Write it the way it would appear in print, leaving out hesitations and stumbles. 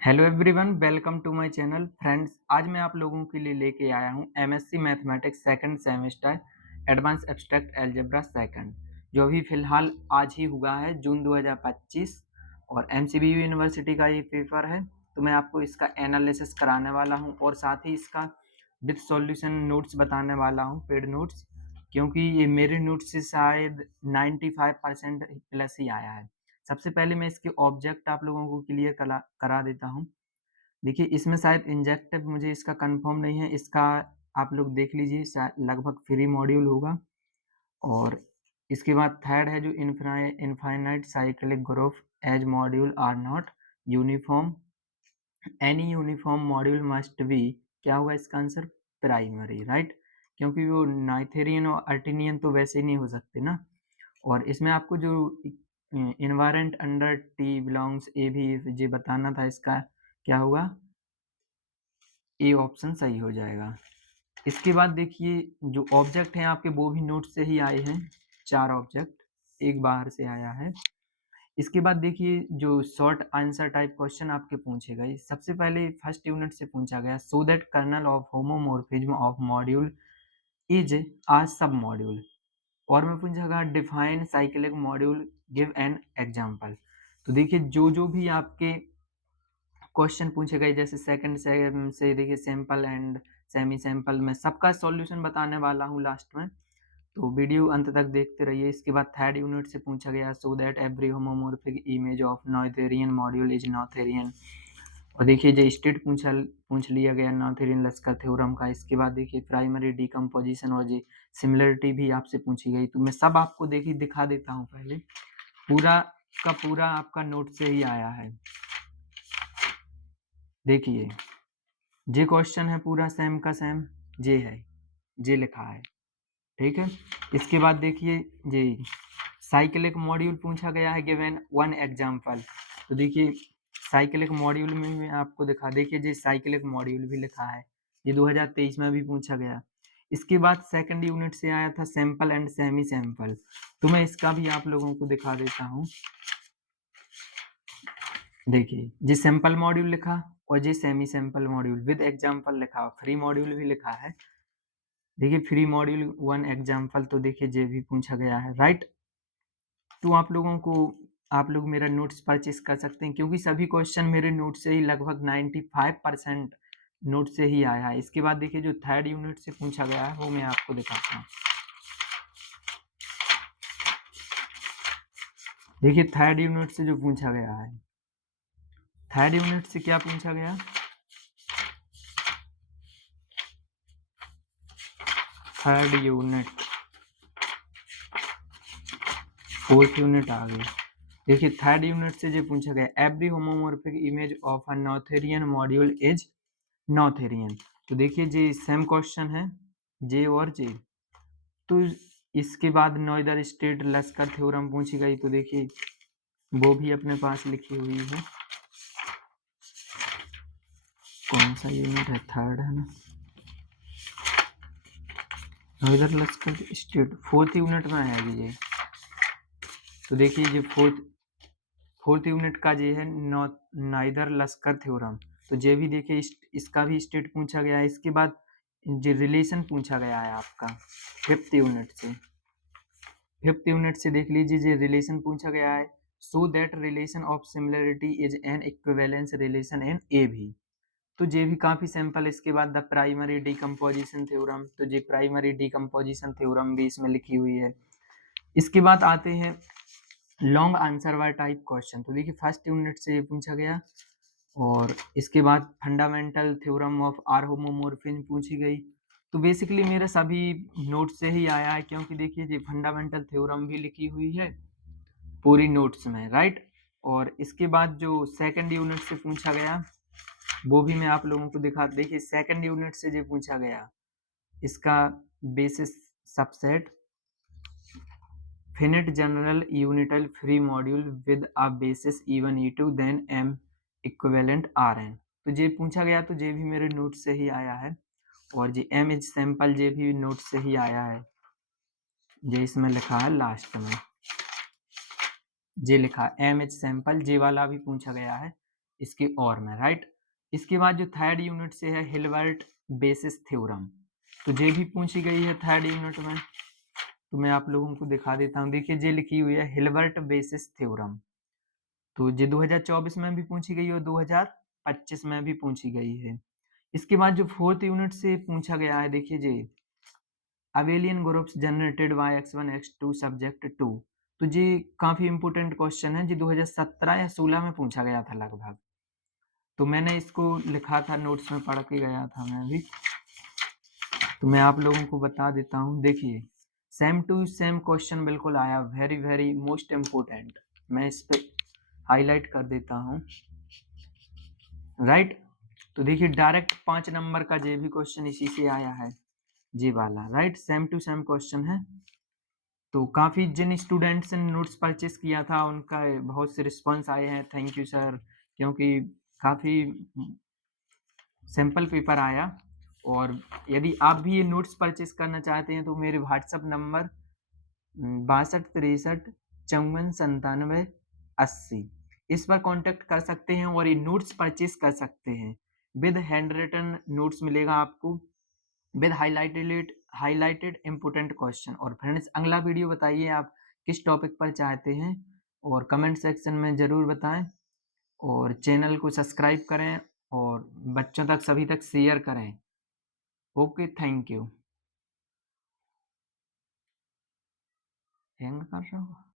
Hello everyone, welcome to my channel. Friends, आज मैं आप लोगों के लिए लेके आया हूँ MSc mathematics second semester advance abstract algebra second, जो अभी फ़िलहाल आज ही हुआ है जून 2025 और एमसीबीयू यूनिवर्सिटी का ये पेपर है। तो मैं आपको इसका एनालिसिस कराने वाला हूँ और साथ ही इसका विद सॉल्यूशन नोट्स बताने वाला हूँ, पेड नोट्स, क्योंकि ये मेरे नोट्स से शायद 95% प्लस ही आया है। सबसे पहले मैं इसके ऑब्जेक्ट आप लोगों को क्लियर करा देता हूँ। देखिए, इसमें शायद इंजेक्टिव मुझे इसका कंफर्म नहीं है, इसका आप लोग देख लीजिए, शायद लगभग फ्री मॉड्यूल होगा। और इसके बाद थर्ड है जो infinite cyclic group as module are not uniform, any uniform module must be, क्या होगा इसका आंसर? प्राइमरी, राइट, क्योंकि वो नाइथेरियन और अर्टिनियन तो वैसे नहीं हो सकते ना। और इसमें आपको जो इन्वायरेंट अंडर टी बिलोंग्स ए भी ये बताना था, इसका क्या होगा? ए ऑप्शन सही हो जाएगा। इसके बाद देखिए, जो ऑब्जेक्ट हैं आपके वो भी नोट से ही आए हैं, 4 ऑब्जेक्ट एक बाहर से आया है। इसके बाद देखिए, जो शॉर्ट आंसर टाइप क्वेश्चन आपके पूछे गए, सबसे पहले फर्स्ट यूनिट से पूछा गया, so that kernel of homomorphism of module is a submodule. और में पूछा गया, define cyclic module, give an example. तो देखिए, जो जो भी आपके क्वेश्चन पूछे गए, जैसे सेकंड से देखिए सैंपल एंड सेमी सैंपल, में सबका सॉल्यूशन बताने वाला हूँ लास्ट में, तो वीडियो अंत तक देखते रहिए। इसके बाद थर्ड यूनिट से पूछा गया, so that every homomorphic image of Noetherian module is Noetherian. और देखिए, जो स्टेट पूछ लिया गया नॉथेरियन लस्कर थ्योरम का। इसके बाद देखिए, प्राइमरी डिकम्पोजिशन और जी सिमिलरिटी भी आपसे पूछी गई, तो मैं सब आपको देखिए दिखा देता हूँ। पहले पूरा का पूरा आपका नोट से ही आया है। देखिए, जे क्वेश्चन है पूरा सेम का सेम, जे है, जे लिखा है, ठीक है। इसके बाद देखिए, जे साइक्लिक मॉड्यूल पूछा गया है, गिवन वन एग्जांपल। तो देखिए, साइक्लिक मॉड्यूल में मैं आपको दिखा, देखिए जे साइक्लिक मॉड्यूल भी लिखा है, ये 2023 में भी पूछा गया। इसके बाद सेकंड यूनिट से आया था सैंपल एंड सेमी सैंपल, तो मैं इसका भी आप लोगों को दिखा देता हूँ। देखिए, जी सैंपल मॉड्यूल लिखा और जी semi simple module with example लिखा, फ्री मॉड्यूल भी लिखा है। देखिए, फ्री मॉड्यूल वन एग्जांपल, तो देखिए जे भी पूछा गया है, राइट। तो आप लोग मेरा नोट्स परचेस कर सकते हैं, क्योंकि सभी क्वेश्चन मेरे नोट से ही लगभग 95% नोट से ही आया है। इसके बाद देखिए, जो थर्ड यूनिट से पूछा गया है वो मैं आपको दिखाता हूँ। देखिए, थर्ड यूनिट से जो पूछा गया है, थर्ड यूनिट से क्या पूछा गया? थर्ड यूनिट, फोर्थ यूनिट आ गई। देखिए, थर्ड यूनिट से जो पूछा गया, every homomorphic image of a Noetherian module is Noetherian. तो देखिए, जे सेम क्वेश्चन है, जे और जे। तो इसके बाद नोइदर स्टेट लस्कर थ्योरम पूछी गई, तो देखिए वो भी अपने पास लिखी हुई है। कौन सा यूनिट है? थर्ड है ना, नोइदर लस्कर स्टेट फोर्थ यूनिट में आएगी ये। तो देखिए, जो फोर्थ यूनिट का ये है नाइदर लस्कर थ्योरम, तो ये भी देखिए इसका भी स्टेट पूछा गया है। इसके बाद जो रिलेशन पूछा गया है आपका फिफ्थ यूनिट से, फिफ्थ यूनिट से देख लीजिए, जो रिलेशन पूछा गया है, so that relation of similarity is an equivalence relation in A भी। तो ये भी काफी सिंपल। इसके बाद द प्राइमरी डिकम्पोजिशन थ्योरम, तो ये प्राइमरी डिकम्पोजिशन थ्योरम भी इसमें लिखी हुई है। इसके बाद आते हैं लॉन्ग आंसर वाला टाइप क्वेश्चन, तो देखिए फर्स्ट यूनिट से ये पूछा गया। और इसके बाद fundamental theorem of R homomorphism पूछी गई। तो बेसिकली मेरे सभी नोट से ही आया है, क्योंकि देखिए ये फंडामेंटल थ्योरम भी लिखी हुई है पूरी नोट्स में, राइट। और इसके बाद जो सेकंड यूनिट से पूछा गया वो भी मैं आप लोगों को दिखा, देखिए सेकंड यूनिट से जो पूछा गया, इसका basis subset finite general unital free module with a basis E1 E2 then M equivalent Rn। तो ये पूछा गया, तो ये भी मेरे नोट से ही आया है। और ये M इज सैंपल, ये भी नोट से ही आया है, ये इसमें लिखा है लास्ट में, ये लिखा M इज सैंपल, ये वाला भी पूछा गया है, इसके और में, राइट। इसके बाद जो थर्ड यूनिट से है हिल्बर्ट बेसिस थ्योरम, तो ये भी पूछी गई है थर्ड यूनिट में, तो मैं आप लोगों को दिखा देता हूँ। देखिए ये लिखी हुई है हिल्बर्ट बेसिस थ्योरम, तो ये 2024 में भी पूछी गई और 2025 में भी पूछी गई है। इसके बाद जो फोर्थ यूनिट से पूछा गया है, देखिए जी, abelian groups generated by x1 x2 subject to, तो ये काफी इंपोर्टेंट क्वेश्चन है, जी 2017 या 16 में पूछा गया था लगभग, तो मैंने इसको लिखा था, नोट्स में पढ़ के गया था मैं भी, तो मैं आप लोगों को बता देता हूँ। देखिए सेम टू सेम क्वेश्चन बिल्कुल आया, वेरी वेरी मोस्ट इम्पोर्टेंट, मैं इस पे हाईलाइट कर देता हूँ, राइट। तो देखिए डायरेक्ट 5 नंबर का ये भी क्वेश्चन इसी से आया है, जी वाला, right, same to same question है। तो काफ़ी जिन स्टूडेंट्स ने नोट्स परचेस किया था उनका बहुत से रिस्पॉन्स आए हैं, थैंक यू सर, क्योंकि काफ़ी सिंपल पेपर आया। और यदि आप भी ये नोट्स परचेस करना चाहते हैं तो मेरे व्हाट्सअप नंबर 62 63 54 97 80, इस पर कांटेक्ट कर सकते हैं और ये नोट्स परचेस कर सकते हैं। विद हैंड रिटन नोट्स मिलेगा आपको, विद हाईलाइटेड इंपोर्टेंट क्वेश्चन। और फ्रेंड्स अगला वीडियो बताइए आप किस टॉपिक पर चाहते हैं, और कमेंट सेक्शन में ज़रूर बताएं, और चैनल को सब्सक्राइब करें और बच्चों तक सभी तक शेयर करें। Okay, thank you. हैंग कर रहा हूँ।